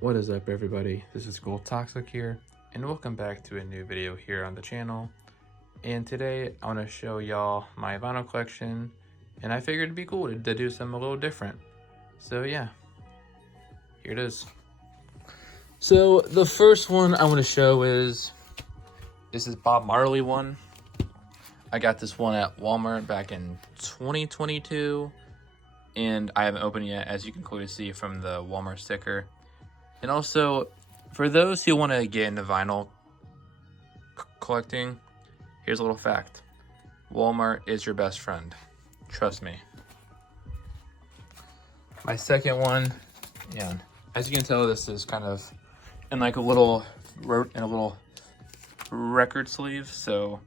What is up, everybody? This is Gold Toxic here, and welcome back to a new video here on the channel. And today I want to show y'all my vinyl collection, and I figured it'd be cool to do something a little different. So yeah, here it is. So the first one I want to show is this Bob Marley one. I got this one at Walmart back in 2022, and I haven't opened it yet, as you can clearly see from the Walmart sticker. And also, for those who want to get into vinyl collecting, here's a little fact. Walmart is your best friend. Trust me. My second one, yeah, as you can tell, this is kind of in like a little record sleeve. So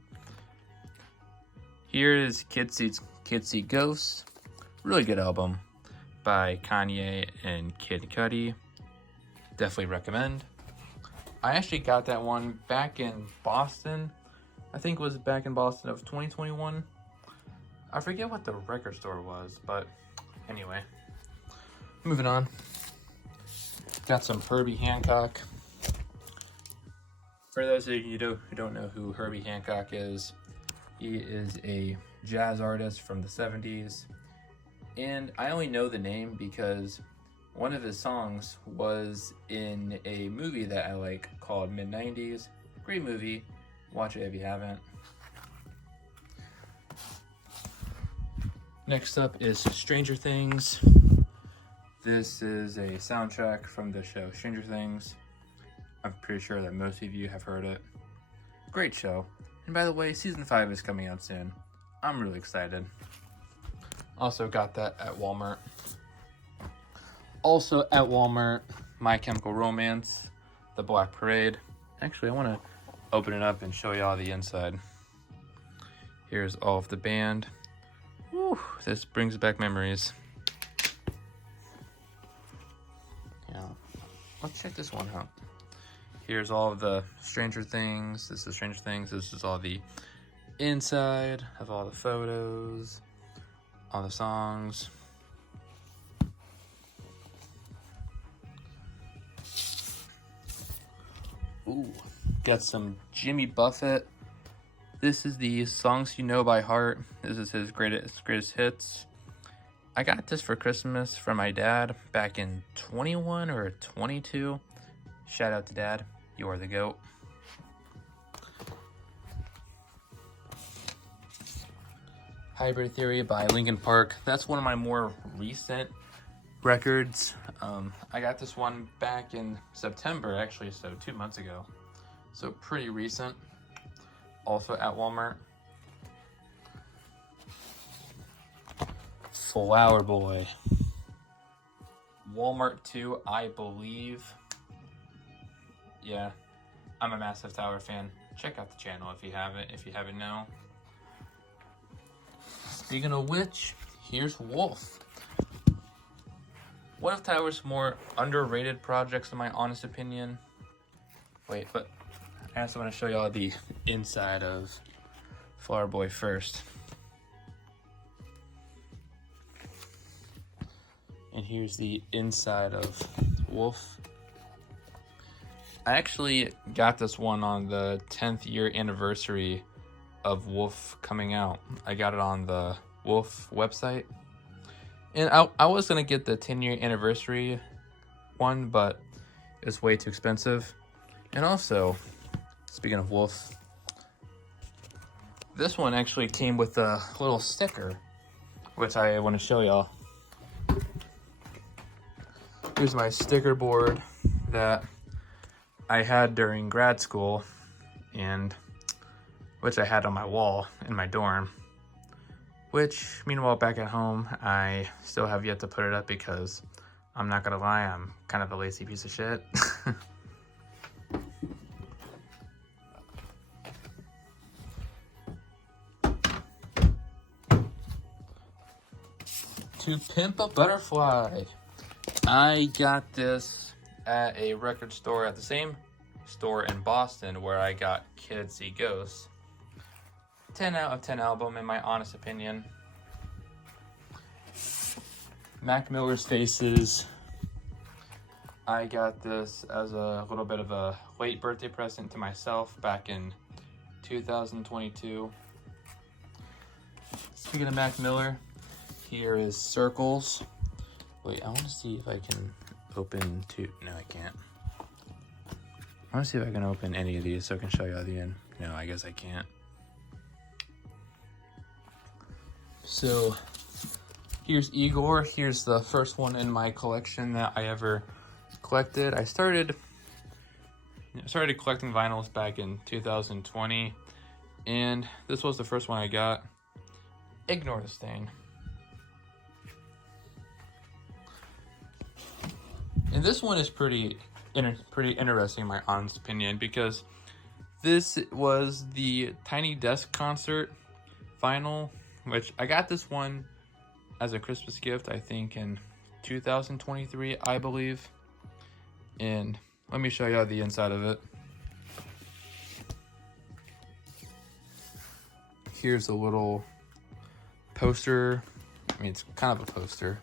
here is Kids See Ghosts. Really good album by Kanye and Kid Cudi. Definitely recommend. I actually got that one back in Boston. I think it was back in Boston of 2021. I forget what the record store was, but anyway. Moving on. Got some Herbie Hancock. For those of you who don't know who Herbie Hancock is, he is a jazz artist from the 70s. And I only know the name because one of his songs was in a movie that I like called Mid-90s. Great movie. Watch it if you haven't. Next up is Stranger Things. This is a soundtrack from the show Stranger Things. I'm pretty sure that most of you have heard it. Great show. And by the way, season 5 is coming out soon. I'm really excited. Also got that at Walmart. Also at Walmart, My Chemical Romance, The Black Parade. Actually, I want to open it up and show y'all the inside. Here's all of the band. Whew, this brings back memories. Yeah, let's check this one out. Here's all of the Stranger Things. This is Stranger Things. This is all the inside of all the photos, all the songs. Ooh, got some Jimmy Buffett. This is the Songs You Know by Heart. This is his greatest hits. I got this for Christmas from my dad back in 21 or 22. Shout out to Dad. You are the GOAT. Hybrid Theory by Linkin Park. That's one of my more recent records. I got this one back in September, actually, so 2 months ago. So pretty recent. Also at Walmart. Flower Boy. Walmart 2, I believe. Yeah, I'm a massive Tower fan. Check out the channel if you haven't now. Speaking of which, here's Wolf. One of Tower's more underrated projects, in my honest opinion. Wait, but I also want to show y'all the inside of Flower Boy first. And here's the inside of Wolf. I actually got this one on the 10th year anniversary of Wolf coming out. I got it on the Wolf website. And I was going to get the 10-year anniversary one, but it's way too expensive. And also, speaking of Wolf, this one actually came with a little sticker, which I want to show y'all. Here's my sticker board that I had during grad school, and which I had on my wall in my dorm. Which, meanwhile, back at home, I still have yet to put it up because I'm not gonna lie, I'm kind of a lazy piece of shit. To Pimp a Butterfly. I got this at a record store at the same store in Boston where I got Kids See Ghosts. 10 out of 10 album, in my honest opinion. Mac Miller's Faces. I got this as a little bit of a late birthday present to myself back in 2022. Speaking of Mac Miller, here is Circles. Wait, I want to see if I can open two. No, I can't. I want to see if I can open any of these so I can show you at the end. No, I guess I can't. So here's Igor. Here's the first one in my collection that I ever collected. I started collecting vinyls back in 2020, and this was the first one I got. Ignore the stain. And this one is pretty interesting in my honest opinion, because this was the Tiny Desk Concert vinyl, which I got this one as a Christmas gift, I think in 2023, I believe. And let me show you the inside of it. Here's a little poster. I mean, it's kind of a poster.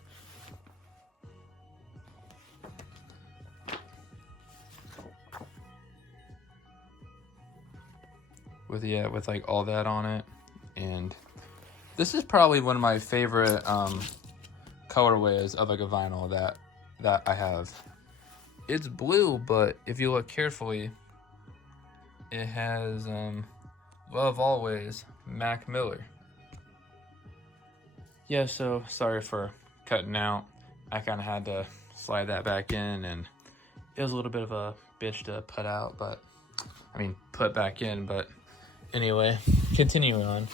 With like all that on it. And this is probably one of my favorite colorways of like a vinyl that I have. It's blue, but if you look carefully, it has Love Always, Mac Miller. Yeah, so sorry for cutting out. I kind of had to slide that back in, and it was a little bit of a bitch to put out, but I mean put back in, but anyway, continuing on.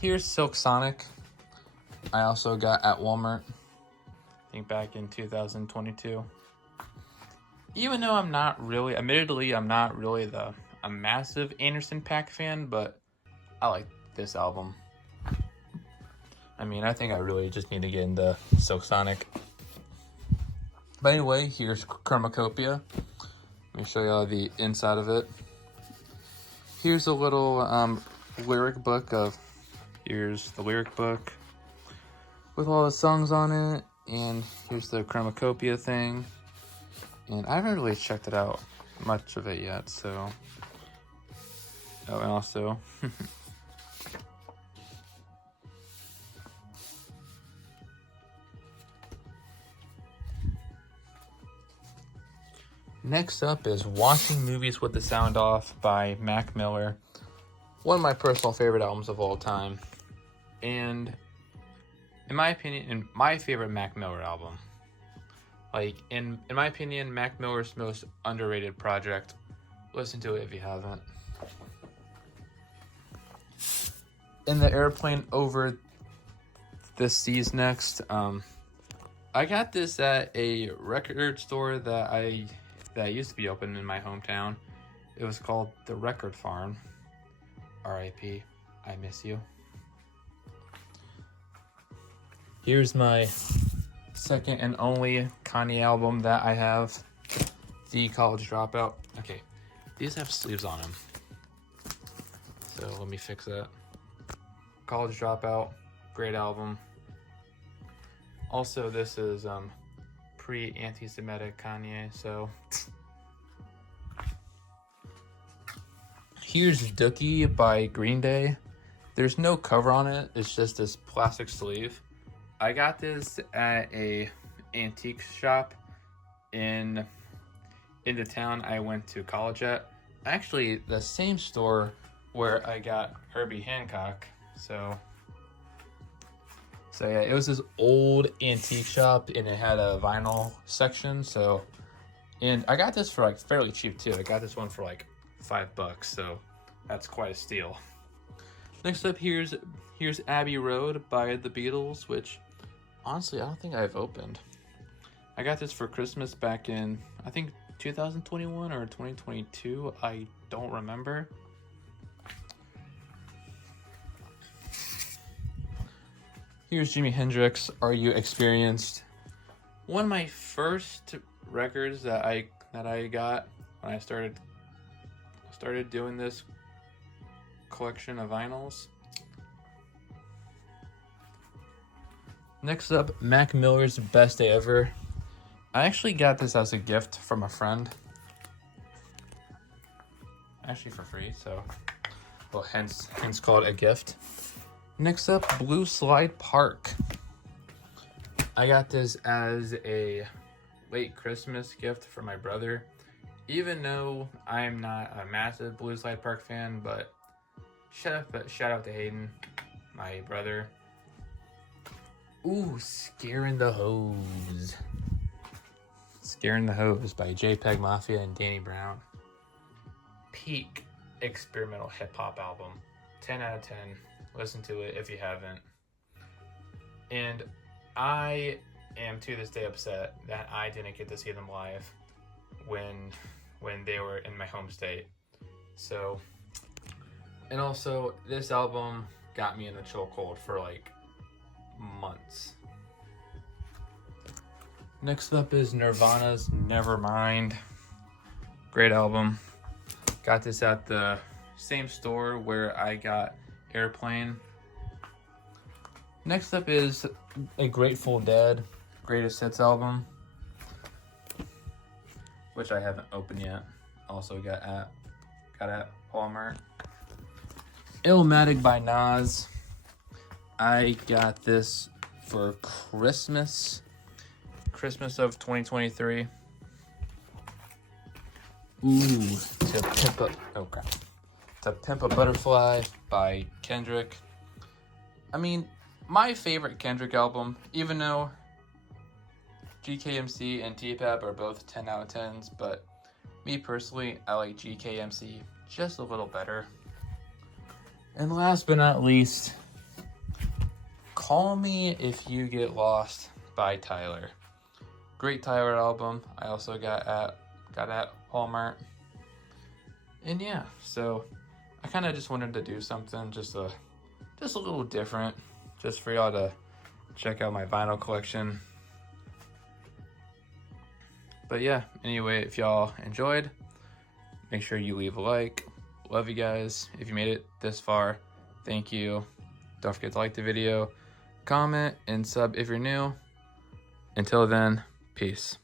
Here's Silk Sonic. I also got at Walmart, I think back in 2022. Even though admittedly, I'm not really a massive Anderson .Paak fan, but I like this album. I mean, I think I really just need to get into Silk Sonic. But anyway, here's Chromacopia. Let me show you all the inside of it. Here's a little lyric book here's the lyric book with all the songs on it, and here's the Chromacopia thing. And I haven't really checked it out, much of it yet, so. Oh, and also, next up is Watching Movies with the Sound Off by Mac Miller. One of my personal favorite albums of all time. And in my opinion, my favorite Mac Miller album. Like, in my opinion, Mac Miller's most underrated project. Listen to it if you haven't. In the airplane over the seas next, I got this at a record store that used to be open in my hometown. It was called The Record Farm. R.I.P. I miss you. Here's my second and only Kanye album that I have, The College Dropout. Okay, these have sleeves on them, so let me fix that. College Dropout, great album. Also, this is pre-anti-Semitic Kanye, so. Here's Dookie by Green Day. There's no cover on it, it's just this plastic sleeve. I got this at a antique shop in the town I went to college at. Actually, the same store where I got Herbie Hancock. So yeah, it was this old antique shop, and it had a vinyl section. So, and I got this for like fairly cheap too. I got this one for like $5, so that's quite a steal. Next up, here's Abbey Road by the Beatles, which honestly I don't think I've opened. I got this for Christmas back in, I think, 2021 or 2022. I don't remember. Here's Jimi Hendrix, Are You Experienced? One of my first records that I got when I started doing this collection of vinyls. Next up, Mac Miller's Best Day Ever. I actually got this as a gift from a friend. Actually for free, so well, hence called a gift. Next up, Blue Slide Park. I got this as a late Christmas gift for my brother. Even though I'm not a massive Blue Slide Park fan, but shout out to Hayden, my brother. Ooh, Scaring the Hose. Scaring the Hose by JPEG Mafia and Danny Brown. Peak experimental hip-hop album. 10 out of 10. Listen to it if you haven't. And I am to this day upset that I didn't get to see them live when they were in my home state. So, and also this album got me in the chokehold for like months. Next up is Nirvana's Nevermind. Great album. Got this at the same store where I got Airplane. Next up is a Grateful Dead Greatest Hits album, which I haven't opened yet. Also got at Walmart. Illmatic by Nas. I got this for Christmas of 2023. Ooh, To Pimp a Butterfly by Kendrick. I mean, my favorite Kendrick album, even though GKMC and T-Pap are both 10 out of 10s, but me personally, I like GKMC just a little better. And last but not least, Call Me If You Get Lost by Tyler. Great Tyler album. I also got at Walmart. And yeah, so I kind of just wanted to do something just a little different, just for y'all to check out my vinyl collection. But yeah, anyway, if y'all enjoyed, make sure you leave a like. Love you guys. If you made it this far, thank you. Don't forget to like the video, comment, and sub if you're new. Until then, peace.